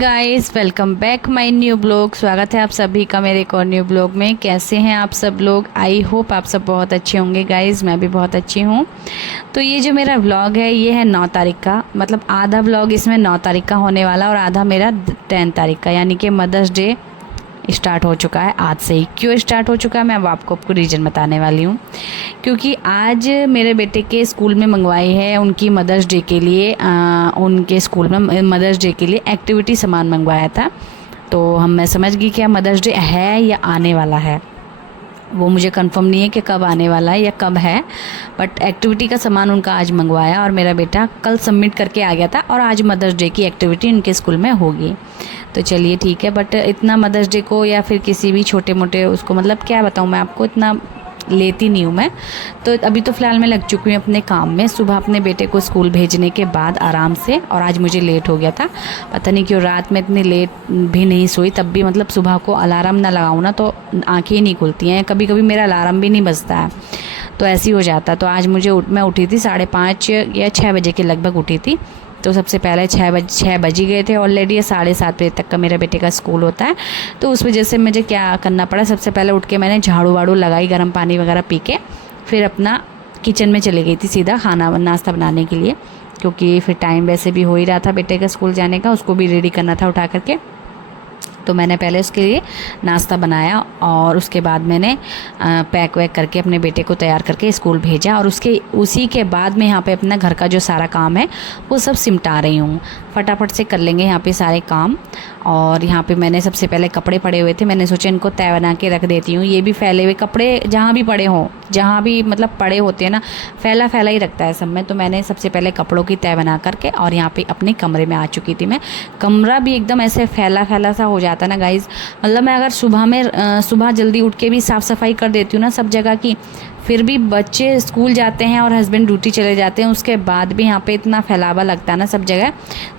Guys, welcome back my new blog. स्वागत है आप सभी का मेरे एक और न्यू ब्लॉग में। कैसे हैं आप सब लोग? आई होप आप सब बहुत अच्छे होंगे गाइस। मैं भी बहुत अच्छी हूँ। तो ये जो मेरा व्लॉग है ये है 9 तारीख का, मतलब आधा व्लॉग इसमें 9 तारीख का होने वाला और आधा मेरा 10 तारीख का, यानी कि मदर्स डे स्टार्ट हो चुका है आज से ही। क्यों स्टार्ट हो चुका है मैं अब आपको रीज़न बताने वाली हूँ। क्योंकि आज मेरे बेटे के स्कूल में मंगवाई है उनकी मदर्स डे के लिए, उनके स्कूल में मदर्स डे के लिए एक्टिविटी सामान मंगवाया था। तो मैं समझ गई कि मदर्स डे है या आने वाला है, वो मुझे कंफर्म नहीं है कि कब आने वाला है या कब है, बट एक्टिविटी का सामान उनका आज मंगवाया और मेरा बेटा कल सबमिट करके आ गया था और आज मदर्स डे की एक्टिविटी उनके स्कूल में होगी। तो चलिए ठीक है, बट इतना मदर्स डे को या फिर किसी भी छोटे मोटे उसको, मतलब क्या बताऊँ मैं आपको, इतना लेती नहीं हूँ मैं। तो अभी तो फ़िलहाल मैं लग चुकी हूँ अपने काम में। सुबह अपने बेटे को स्कूल भेजने के बाद आराम से, और आज मुझे लेट हो गया था, पता नहीं क्यों रात में इतनी लेट भी नहीं सोई। तब भी मतलब सुबह को अलार्म ना लगाऊँ ना तो आंखें ही नहीं खुलती हैं, कभी कभी मेरा अलार्म भी नहीं बजता है, तो ऐसे ही हो जाता। तो आज मैं उठी थी 5:30 या 6 बजे के लगभग उठी थी। तो सबसे पहले 6 बज ही गए थे ऑलरेडी, या 7:30 बजे तक का मेरा बेटे का स्कूल होता है। तो उस वजह से मुझे क्या करना पड़ा, सबसे पहले उठ के मैंने झाड़ू वाड़ू लगाई, गर्म पानी वगैरह पी के फिर अपना किचन में चली गई थी सीधा खाना नाश्ता बनाने के लिए। क्योंकि फिर टाइम वैसे भी हो ही रहा था बेटे के स्कूल जाने का, उसको भी रेडी करना था उठा करके। तो मैंने पहले उसके लिए नाश्ता बनाया और उसके बाद मैंने पैक वैक करके अपने बेटे को तैयार करके स्कूल भेजा। और उसी के बाद मैं यहाँ पे अपना घर का जो सारा काम है वो सब सिमटा रही हूँ। फटाफट से कर लेंगे यहाँ पे सारे काम। और यहाँ पे मैंने सबसे पहले कपड़े पड़े हुए थे, मैंने सोचा इनको तय बना के रख देती हूँ। ये भी फैले हुए कपड़े जहाँ भी पड़े हों, जहाँ भी मतलब पड़े होते हैं ना, फैला फैला ही रखता है सब में। तो मैंने सबसे पहले कपड़ों की तय बना करके और यहाँ पे अपने कमरे में आ चुकी थी मैं। कमरा भी एकदम ऐसे फैला फैला सा हो जाता ना गाइज़, मतलब मैं अगर सुबह जल्दी उठ के भी साफ़ सफाई कर देती हूँ ना सब जगह की, फिर भी बच्चे स्कूल जाते हैं और हस्बैंड ड्यूटी चले जाते हैं, उसके बाद भी यहाँ पे इतना फैलावा लगता है ना सब जगह,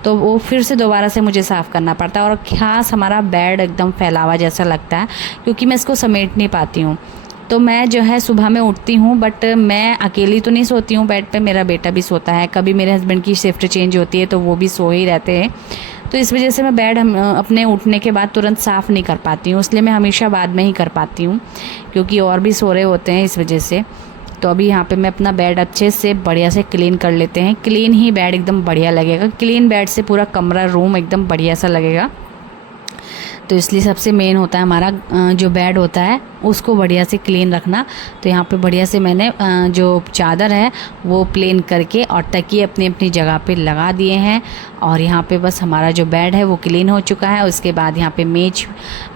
तो वो फिर से दोबारा से मुझे साफ़ करना पड़ता है। और खास हमारा बेड एकदम फैलावा जैसा लगता है क्योंकि मैं इसको समेट नहीं पाती हूँ। तो मैं जो है सुबह में उठती हूँ, बट मैं अकेली तो नहीं सोती हूँ बेड पे, मेरा बेटा भी सोता है। कभी मेरे हस्बैंड की शिफ्ट चेंज होती है तो वो भी सो ही रहते हैं। तो इस वजह से मैं बेड अपने उठने के बाद तुरंत साफ़ नहीं कर पाती हूँ, इसलिए मैं हमेशा बाद में ही कर पाती हूँ क्योंकि और भी सो रहे होते हैं इस वजह से। तो अभी यहाँ पे मैं अपना बेड अच्छे से बढ़िया से क्लीन कर लेते हैं। क्लीन ही बेड एकदम बढ़िया लगेगा, क्लीन बेड से पूरा कमरा रूम एकदम बढ़िया सा लगेगा। तो इसलिए सबसे मेन होता है हमारा जो बेड होता है उसको बढ़िया से क्लीन रखना। तो यहाँ पे बढ़िया से मैंने जो चादर है वो प्लेन करके और तकिए अपनी अपनी जगह पे लगा दिए हैं। और यहाँ पे बस हमारा जो बेड है वो क्लीन हो चुका है। उसके बाद यहाँ पे मेज,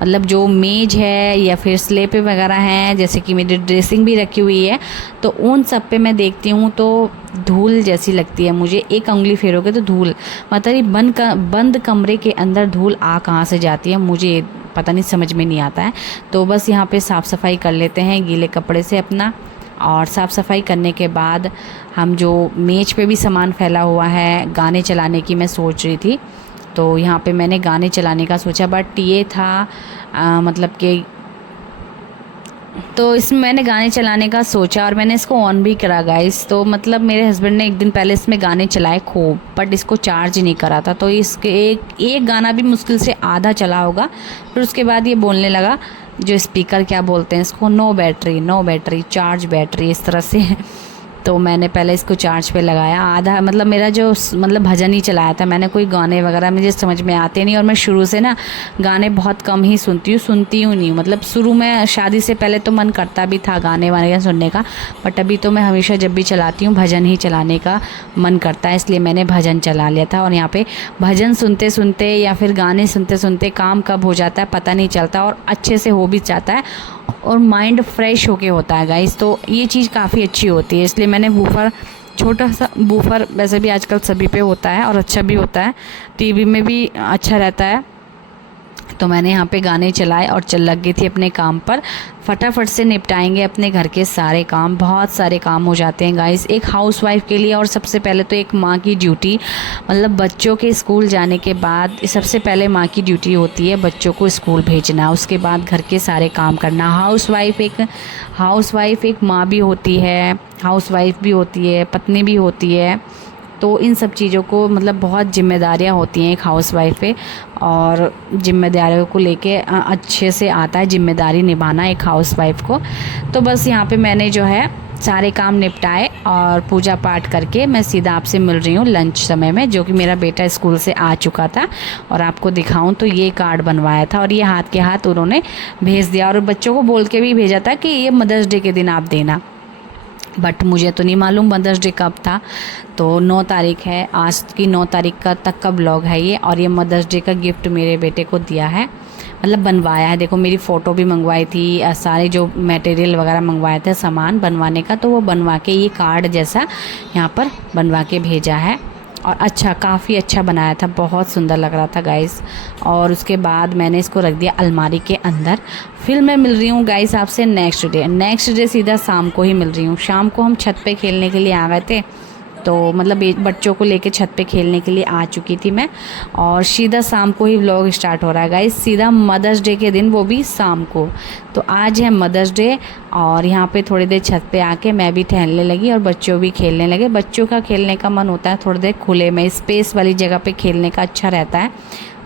मतलब जो मेज है या फिर स्लेपे वगैरह हैं, जैसे कि मेरी ड्रेसिंग भी रखी हुई है, तो उन सब पे मैं देखती हूँ तो धूल जैसी लगती है मुझे। एक उंगली फेरोगे तो धूल, मतलब बंद कमरे के अंदर धूल आ कहाँ से जाती है मुझे पता नहीं, समझ में नहीं आता है। तो बस यहाँ पे साफ़ सफाई कर लेते हैं गीले कपड़े से अपना। और साफ़ सफाई करने के बाद हम जो मेज पे भी सामान फैला हुआ है, गाने चलाने की मैं सोच रही थी, तो यहाँ पे मैंने गाने चलाने का सोचा, बट ये था मतलब कि, तो इसमें मैंने गाने चलाने का सोचा और मैंने इसको ऑन भी करा गाइस। तो मतलब मेरे हस्बैंड ने एक दिन पहले इसमें गाने चलाए खूब, बट इसको चार्ज नहीं करा था, तो इसके एक गाना भी मुश्किल से आधा चला होगा। फिर उसके बाद ये बोलने लगा, जो स्पीकर क्या बोलते हैं इसको, नो बैटरी चार्ज बैटरी, इस तरह से। तो मैंने पहले इसको चार्ज पे लगाया, आधा मतलब मेरा जो मतलब भजन ही चलाया था मैंने। कोई गाने वगैरह मुझे समझ में आते नहीं, और मैं शुरू से ना गाने बहुत कम ही सुनती हूँ नहीं। मतलब शुरू में शादी से पहले तो मन करता भी था गाने वाने सुनने का, बट अभी तो मैं हमेशा जब भी चलाती हूँ भजन ही चलाने का मन करता है, इसलिए मैंने भजन चला लिया था। और यहाँ पे भजन सुनते सुनते या फिर गाने सुनते सुनते काम कब हो जाता है पता नहीं चलता, और अच्छे से हो भी जाता है और माइंड फ्रेश होके होता है गाइस। तो ये चीज़ काफ़ी अच्छी होती है, इसलिए मैंने बूफर, छोटा सा बूफर वैसे भी आजकल सभी पे होता है और अच्छा भी होता है, टीवी में भी अच्छा रहता है। तो मैंने यहाँ पे गाने चलाए और लग गई थी अपने काम पर। फटाफट से निपटाएंगे अपने घर के सारे काम, बहुत सारे काम हो जाते हैं गाइस एक हाउसवाइफ के लिए। और सबसे पहले तो एक माँ की ड्यूटी, मतलब बच्चों के स्कूल जाने के बाद सबसे पहले माँ की ड्यूटी होती है बच्चों को स्कूल भेजना, उसके बाद घर के सारे काम करना। हाउसवाइफ एक माँ भी होती है, हाउसवाइफ भी होती है, पत्नी भी होती है, तो इन सब चीज़ों को मतलब बहुत जिम्मेदारियाँ होती हैं एक हाउसवाइफ पे, और जिम्मेदारियों को लेके अच्छे से आता है जिम्मेदारी निभाना एक हाउसवाइफ को। तो बस यहाँ पे मैंने जो है सारे काम निपटाए और पूजा पाठ करके मैं सीधा आपसे मिल रही हूँ लंच समय में, जो कि मेरा बेटा स्कूल से आ चुका था। और आपको दिखाऊं तो ये कार्ड बनवाया था और ये हाथ के हाथ उन्होंने भेज दिया, और बच्चों को बोल के भी भेजा था कि ये मदर्स डे के दिन आप देना। बट मुझे तो नहीं मालूम मदर्स डे कब था। तो 9 तारीख है, आज की 9 तारीख का तक का ब्लॉग है ये, और ये मदर्स डे का गिफ्ट मेरे बेटे को दिया है, मतलब बनवाया है। देखो मेरी फ़ोटो भी मंगवाई थी, सारे जो मटेरियल वगैरह मंगवाए थे सामान बनवाने का, तो वो बनवा के ये कार्ड जैसा यहाँ पर बनवा के भेजा है। और अच्छा, काफ़ी अच्छा बनाया था, बहुत सुंदर लग रहा था गाइस। और उसके बाद मैंने इसको रख दिया अलमारी के अंदर। फिर मैं मिल रही हूँ गाइस आपसे नेक्स्ट डे सीधा शाम को ही मिल रही हूँ। शाम को हम छत पे खेलने के लिए आ गए थे, तो मतलब बच्चों को लेके छत पे खेलने के लिए आ चुकी थी मैं, और सीधा शाम को ही व्लॉग स्टार्ट हो रहा है गाइस, सीधा मदर्स डे के दिन, वो भी शाम को। तो आज है मदर्स डे, और यहाँ पे थोड़ी देर छत पे आके मैं भी टहलने लगी और बच्चों भी खेलने लगे। बच्चों का खेलने का मन होता है थोड़ी देर खुले में, स्पेस वाली जगह पे खेलने का अच्छा रहता है,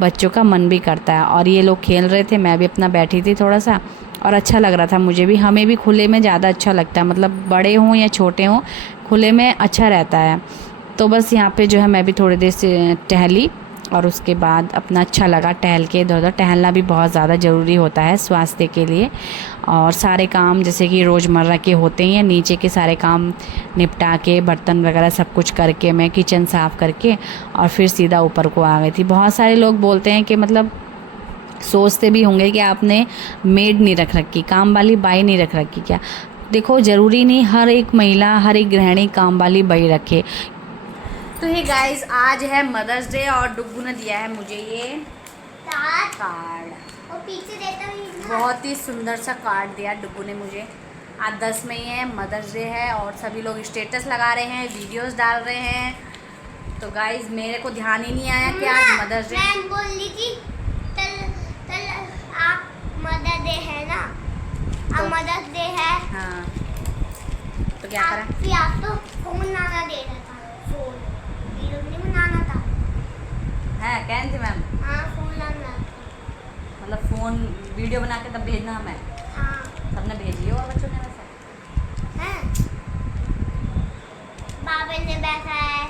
बच्चों का मन भी करता है। और ये लोग खेल रहे थे, मैं भी अपना बैठी थी थोड़ा सा, और अच्छा लग रहा था मुझे भी। हमें भी खुले में ज़्यादा अच्छा लगता है, मतलब बड़े हों या छोटे हों, खुले में अच्छा रहता है। तो बस यहाँ पे जो है मैं भी थोड़ी देर से टहली, और उसके बाद अपना अच्छा लगा टहल के। इधर उधर टहलना भी बहुत ज़्यादा ज़रूरी होता है स्वास्थ्य के लिए। और सारे काम जैसे कि रोज़मर्रा के होते हैं, नीचे के सारे काम निपटा के, बर्तन वगैरह सब कुछ करके, मैं किचन साफ़ करके और फिर सीधा ऊपर को आ गई थी। बहुत सारे लोग बोलते हैं कि मतलब सोचते भी होंगे कि आपने मेड नहीं रख रखी, काम वाली बाई नहीं रख रखी क्या। देखो ज़रूरी नहीं हर एक महिला, हर एक गृहिणी काम वाली बाई रखे। तो ये गाइस आज है मदर्स डे, और डुग्गू ने दिया है मुझे ये कार्ड, और पीछे देता हूँ, बहुत ही सुंदर सा कार्ड दिया डुग्गू ने मुझे। आज 10 मई है, मदर्स डे है, और सभी लोग स्टेटस लगा रहे हैं, वीडियोस डाल रहे हैं। तो गाइस मेरे को ध्यान ही नहीं आया कि आज मदर्स डे। मैं बोल रही थी कल आप मदर्स डे है ना, तो, अब मदर्स डे है। हाँ, तो क्या करा? फिर आप तो फोन लाना दे रहा था, फोन वीडियो नहीं बनाना था। है कह थी मैम, हाँ फोन लाना, मतलब फ़ोन वीडियो बना के तब भेजना हमें। हाँ सबने भेजी है और बच्चों ने वैसे हैं। बाबा ने बैठा है,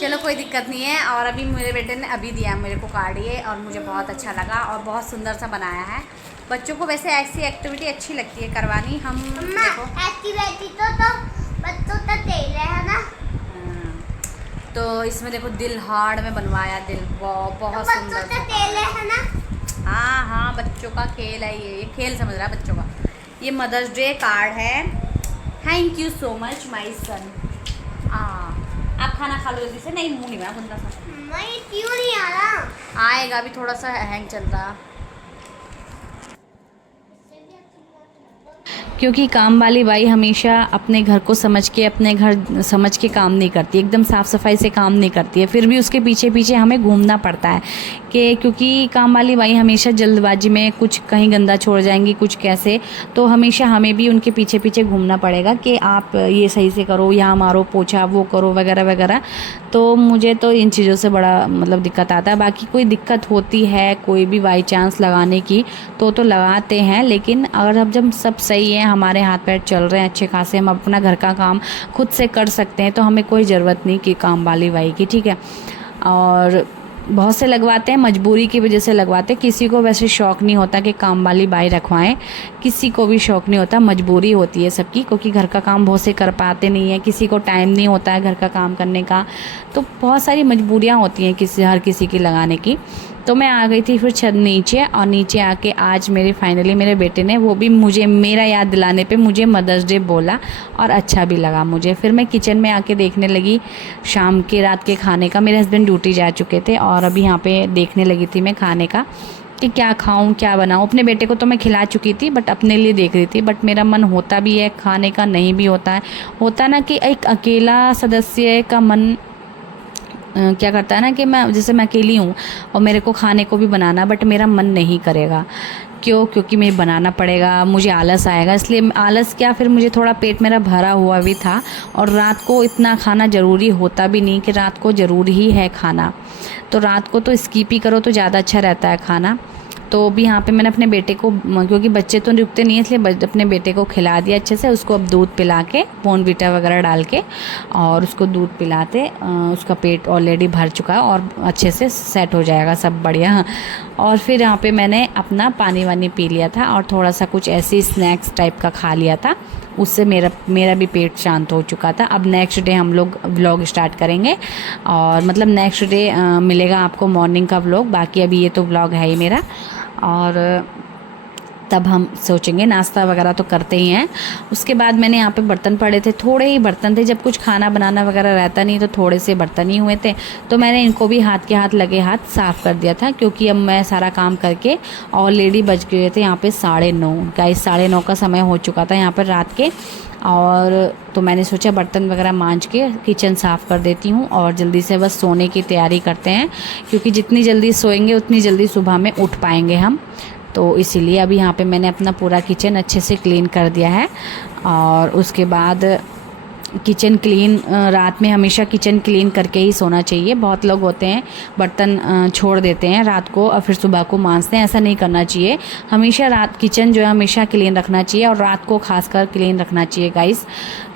चलो कोई दिक्कत नहीं है। और अभी मेरे बेटे ने अभी दिया मेरे को कार्ड ये, और मुझे बहुत अच्छा लगा और बहुत सुंदर सा बनाया है। बच्चों को वैसे ऐसी एक्टिविटी अच्छी लगती है करवानी। हम देखो एक्टिविटी तो बच्चों तक तेल है ना। तो इसमें देखो दिल हार्ड में बनवाया, दिल बहुत तो सुंदर सा तेल है ना। हाँ हाँ, बच्चों का खेल है ये खेल समझ रहा है बच्चों का। ये मदर्स डे कार्ड है। Thank you so much my son. आप खाना खा लो जल्दी से। नहीं मुँह नहीं बना गंदा सा। मैं क्यों नहीं आ रहा? आएगा, अभी थोड़ा सा हैंग चल रहा, क्योंकि काम वाली बाई हमेशा अपने घर को समझ के, अपने घर समझ के काम नहीं करती, एकदम साफ़ सफाई से काम नहीं करती है। फिर भी उसके पीछे पीछे हमें घूमना पड़ता है कि क्योंकि काम वाली बाई हमेशा जल्दबाजी में कुछ कहीं गंदा छोड़ जाएंगी, कुछ कैसे, तो हमेशा हमें भी उनके पीछे पीछे घूमना पड़ेगा कि आप ये सही से करो, यहाँ मारो पोछा, वो करो वगैरह वगैरह। तो मुझे तो इन चीज़ों से बड़ा मतलब दिक्कत आता है। बाकी कोई दिक्कत होती है कोई भी बाई चांस लगाने की तो लगाते हैं, लेकिन अगर अब जब सब सही है, हमारे हाथ पैर चल रहे हैं अच्छे खासे, हम अपना घर का काम खुद से कर सकते हैं, तो हमें कोई ज़रूरत नहीं कि काम वाली बाई की, ठीक है। और बहुत से लगवाते हैं, मजबूरी की वजह से लगवाते हैं। किसी को वैसे शौक़ नहीं होता कि काम वाली बाई रखवाएं, किसी को भी शौक़ नहीं होता, मजबूरी होती है सबकी, क्योंकि घर का काम बहुत से कर पाते नहीं है, किसी को टाइम नहीं होता है घर का काम करने का, तो बहुत सारी मजबूरियाँ होती हैं हर किसी की लगाने की। तो मैं आ गई थी फिर छत नीचे, और नीचे आके आज फाइनली मेरे बेटे ने वो भी मुझे मेरा याद दिलाने पे मुझे मदर्स डे बोला, और अच्छा भी लगा मुझे। फिर मैं किचन में आके देखने लगी शाम के रात के खाने का। मेरे हस्बैंड ड्यूटी जा चुके थे, और अभी यहाँ पे देखने लगी थी मैं खाने का कि क्या खाऊं क्या बनाऊं। अपने बेटे को तो मैं खिला चुकी थी, बट अपने लिए देख रही थी। बट मेरा मन होता भी है खाने का, नहीं भी होता है। होता ना कि एक अकेला सदस्य का मन क्या करता है ना कि मैं जैसे मैं अकेली हूँ और मेरे को खाने को भी बनाना, बट मेरा मन नहीं करेगा क्यों? क्योंकि मुझे बनाना पड़ेगा, मुझे आलस आएगा, इसलिए आलस क्या, फिर मुझे थोड़ा पेट मेरा भरा हुआ भी था और रात को इतना खाना ज़रूरी होता भी नहीं कि रात को ज़रूरी ही है खाना, तो रात को तो स्किप ही करो तो ज़्यादा अच्छा रहता है खाना। तो अभी यहाँ पे मैंने अपने बेटे को, क्योंकि बच्चे तो रुकते नहीं है, इसलिए अपने बेटे को खिला दिया अच्छे से। उसको अब दूध पिला के, बॉर्नवीटा वगैरह डाल के, और उसको दूध पिलाते उसका पेट ऑलरेडी भर चुका है और अच्छे से सेट हो जाएगा सब बढ़िया। और फिर यहाँ पे मैंने अपना पानी वानी पी लिया था और थोड़ा सा कुछ ऐसे स्नैक्स टाइप का खा लिया था, उससे मेरा भी पेट शांत हो चुका था। अब नेक्स्ट डे हम लोग व्लॉग स्टार्ट करेंगे, और मतलब नेक्स्ट डे मिलेगा आपको मॉर्निंग का व्लॉग। बाकी अभी ये तो व्लॉग है ही मेरा, और तब हम सोचेंगे, नाश्ता वगैरह तो करते ही हैं। उसके बाद मैंने यहाँ पे बर्तन पड़े थे, थोड़े ही बर्तन थे, जब कुछ खाना बनाना वगैरह रहता नहीं तो थोड़े से बर्तन ही हुए थे, तो मैंने इनको भी हाथ के हाथ लगे हाथ साफ़ कर दिया था। क्योंकि अब मैं सारा काम करके ऑलरेडी बज गए थे यहाँ पे 9:30, गाइस 9:30 का समय हो चुका था यहाँ पर रात के। और तो मैंने सोचा बर्तन वगैरह मांज के किचन साफ़ कर देती हूँ और जल्दी से बस सोने की तैयारी करते हैं, क्योंकि जितनी जल्दी सोएंगे उतनी जल्दी सुबह में उठ पाएंगे हम। तो इसीलिए अभी यहाँ पे मैंने अपना पूरा किचन अच्छे से क्लीन कर दिया है। और उसके बाद किचन क्लीन, रात में हमेशा किचन क्लीन करके ही सोना चाहिए। बहुत लोग होते हैं बर्तन छोड़ देते हैं रात को और फिर सुबह को मांजते हैं, ऐसा नहीं करना चाहिए। हमेशा रात किचन जो है हमेशा क्लीन रखना चाहिए, और रात को खासकर क्लीन रखना चाहिए गाइस।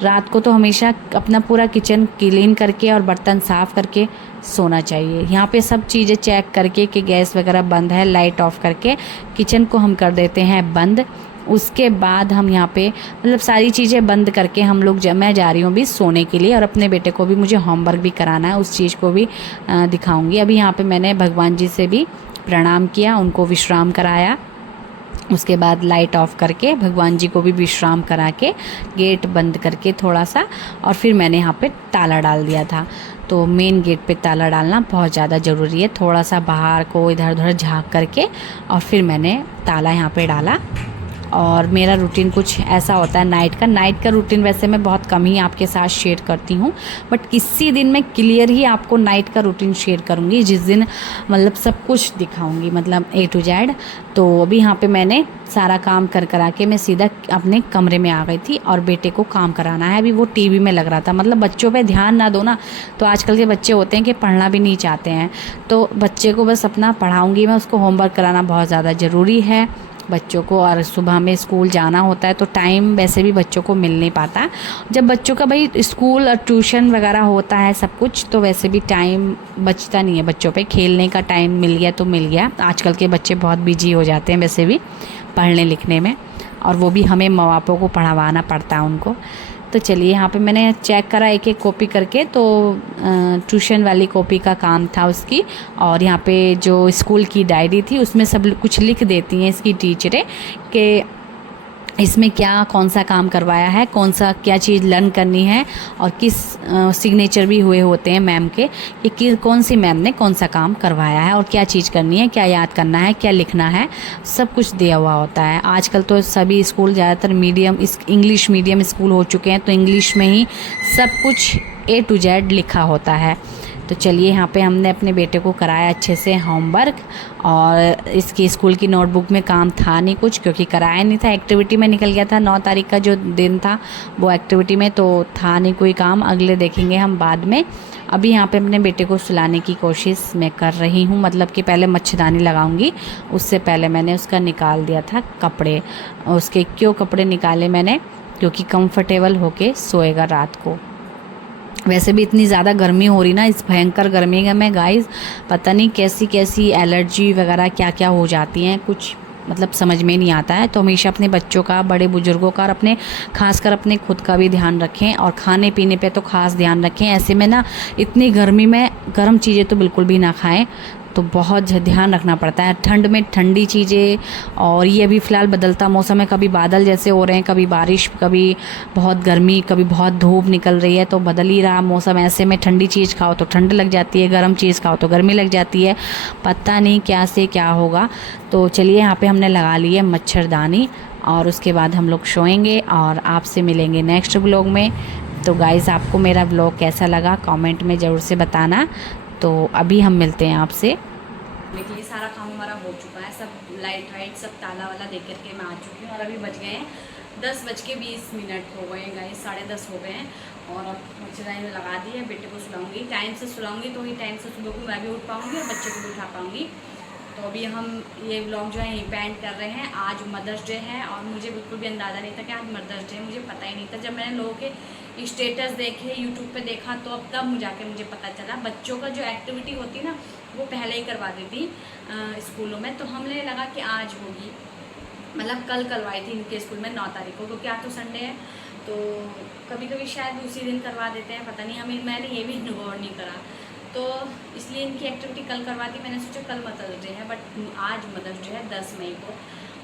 रात को तो हमेशा अपना पूरा किचन क्लीन करके और बर्तन साफ़ करके सोना चाहिए। यहाँ पे सब चीज़ें चेक करके कि गैस वगैरह बंद है, लाइट ऑफ करके किचन को हम कर देते हैं बंद। उसके बाद हम यहाँ पे मतलब सारी चीज़ें बंद करके हम लोग मैं जा रही हूँ अभी सोने के लिए, और अपने बेटे को भी मुझे होमवर्क भी कराना है, उस चीज़ को भी दिखाऊंगी। अभी यहाँ पे मैंने भगवान जी से भी प्रणाम किया, उनको विश्राम कराया। उसके बाद लाइट ऑफ करके भगवान जी को भी विश्राम करा के गेट बंद करके थोड़ा सा, और फिर मैंने यहाँ पे ताला डाल दिया था। तो मेन गेट पे ताला डालना बहुत ज़्यादा ज़रूरी है, थोड़ा सा बाहर को इधर उधर झाँक करके, और फिर मैंने ताला यहाँ पे डाला। और मेरा रूटीन कुछ ऐसा होता है नाइट का रूटीन वैसे मैं बहुत कम ही आपके साथ शेयर करती हूँ, बट किसी दिन मैं क्लियर ही आपको नाइट का रूटीन शेयर करूँगी, जिस दिन मतलब सब कुछ दिखाऊँगी, मतलब A to Z। तो अभी यहाँ पे मैंने सारा काम करा के मैं सीधा अपने कमरे में आ गई थी, और बेटे को काम कराना है। अभी वो टीवी में लग रहा था, मतलब बच्चों पे ध्यान ना दो ना, तो आजकल के बच्चे होते हैं कि पढ़ना भी नहीं चाहते हैं, तो बच्चे को बस अपना पढ़ाऊँगी मैं, उसको होमवर्क कराना बहुत ज़्यादा ज़रूरी है बच्चों को। और सुबह में स्कूल जाना होता है तो टाइम वैसे भी बच्चों को मिल नहीं पाता। जब बच्चों का भाई स्कूल और ट्यूशन वगैरह होता है सब कुछ, तो वैसे भी टाइम बचता नहीं है बच्चों पे, खेलने का टाइम मिल गया तो मिल गया। आजकल के बच्चे बहुत बिजी हो जाते हैं वैसे भी पढ़ने लिखने में, और वो भी हमें माँ बापों को पढ़ावाना पड़ता है उनको। तो चलिए यहाँ पे मैंने चेक करा एक एक कॉपी करके, तो ट्यूशन वाली कॉपी का काम था उसकी, और यहाँ पे जो स्कूल की डायरी थी उसमें सब कुछ लिख देती हैं इसकी टीचरें कि इसमें क्या कौन सा काम करवाया है, कौन सा क्या चीज़ लर्न करनी है, और किस सिग्नेचर भी हुए होते हैं मैम के कि कौन सी मैम ने कौन सा काम करवाया है और क्या चीज़ करनी है, क्या याद करना है, क्या लिखना है, सब कुछ दिया हुआ होता है। आजकल तो सभी स्कूल ज़्यादातर इंग्लिश मीडियम स्कूल हो चुके हैं, तो इंग्लिश में ही सब कुछ A to Z लिखा होता है। तो चलिए यहाँ पे हमने अपने बेटे को कराया अच्छे से होमवर्क, और इसकी स्कूल की नोटबुक में काम था नहीं कुछ, क्योंकि कराया नहीं था, एक्टिविटी में निकल गया था। 9 तारीख का जो दिन था वो एक्टिविटी में, तो था नहीं कोई काम, अगले देखेंगे हम बाद में। अभी यहाँ पे अपने बेटे को सुलाने की कोशिश मैं कर रही हूँ, मतलब कि पहले मच्छरदानी लगाऊंगी, उससे पहले मैंने उसका निकाल दिया था कपड़े। उसके क्यों कपड़े निकाले मैंने, क्योंकि कंफर्टेबल होके सोएगा रात को। वैसे भी इतनी ज़्यादा गर्मी हो रही ना, इस भयंकर गर्मी में गाइस पता नहीं कैसी कैसी एलर्जी वगैरह क्या क्या हो जाती हैं, कुछ मतलब समझ में नहीं आता है। तो हमेशा अपने बच्चों का, बड़े बुजुर्गों का और अपने खासकर अपने खुद का भी ध्यान रखें, और खाने पीने पे तो ख़ास ध्यान रखें। ऐसे में ना इतनी गर्मी में गर्म चीज़ें तो बिल्कुल भी ना खाएं, तो बहुत ध्यान रखना पड़ता है। ठंड में ठंडी चीज़ें, और ये अभी फ़िलहाल बदलता मौसम है, कभी बादल जैसे हो रहे हैं, कभी बारिश, कभी बहुत गर्मी, कभी बहुत धूप निकल रही है, तो बदल ही रहा मौसम। ऐसे में ठंडी चीज़ खाओ तो ठंड लग जाती है, गर्म चीज़ खाओ तो गर्मी लग जाती है, पता नहीं क्या से क्या होगा। तो चलिए यहाँ पे हमने लगा ली है मच्छरदानी, और उसके बाद हम लोग सोएंगे, और आपसे मिलेंगे नेक्स्ट व्लॉग में। तो गाइज़ आपको मेरा व्लॉग कैसा लगा कमेंट में ज़रूर से बताना। तो अभी हम मिलते हैं आपसे। ये सारा काम हमारा हो चुका है, सब लाइट वाइट सब ताला वाला देख करके मैं आ चुकी हूँ। और अभी बज गए हैं 10:20 हो गए हैं गाइस, 10:30 हो गए हैं। और अब मच्छरदानी लगा दी है, बेटे को सुलाऊंगी, टाइम से सुलाऊंगी तो ही टाइम से सुबह को मैं भी उठ पाऊँगी और बच्चे को भी उठा पाऊँगी। तो अभी हम ये व्लॉग जो है यहीं पे एंड कर रहे हैं। आज मदर्स डे है और मुझे बिल्कुल भी अंदाज़ा नहीं था कि आज मदर्स डे है, मुझे पता ही नहीं था। जब मैंने लोगों के स्टेटस देखे, यूट्यूब पे देखा, तो अब तब जाके मुझे पता चला। बच्चों का जो एक्टिविटी होती है ना, वो पहले ही करवा देती स्कूलों में, तो हमें लगा कि आज होगी, मतलब कल करवाई थी इनके स्कूल में 9 तारीख को, क्योंकि आज तो संडे है। तो कभी कभी शायद उसी दिन करवा देते हैं, पता नहीं, मैंने ये भी गौर नहीं करा। तो इसलिए इनकी एक्टिविटी कल करवा दी। मैंने सोचा कल मदर्स डे है, बट आज मदर्स डे है 10 मई को।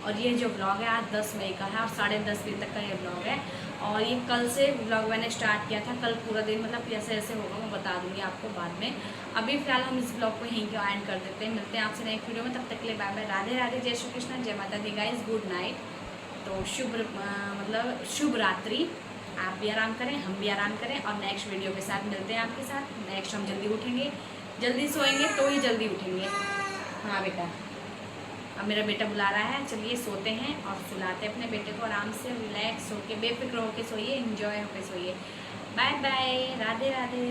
और ये जो ब्लॉग है आज 10 मई का है और 10:30 बजे तक का ये ब्लॉग है। और ये कल से ब्लॉग मैंने स्टार्ट किया था, कल पूरा दिन, मतलब जैसे जैसे होगा मैं बता दूँगी आपको बाद में। अभी फ़िलहाल हम इस ब्लॉग को यहीं के एंड कर देते हैं। मिलते हैं आपसे नेक्स्ट वीडियो में, तब तक के लिए बाय बाय, राधे राधे, जय श्री कृष्ण, जय माता दी गाइस, गुड नाइट। तो शुभ रात्रि। आप भी आराम करें, हम भी आराम करें, और नेक्स्ट वीडियो के साथ मिलते हैं आपके साथ। नेक्स्ट हम जल्दी उठेंगे, जल्दी सोएंगे तो ही जल्दी उठेंगे। हाँ बेटा, अब मेरा बेटा बुला रहा है, चलिए सोते हैं और सुलाते हैं अपने बेटे को आराम से, रिलैक्स होके, बेफिक्र होके सोइए, एंजॉय होके सोइए। Bye bye, Radhe Radhe.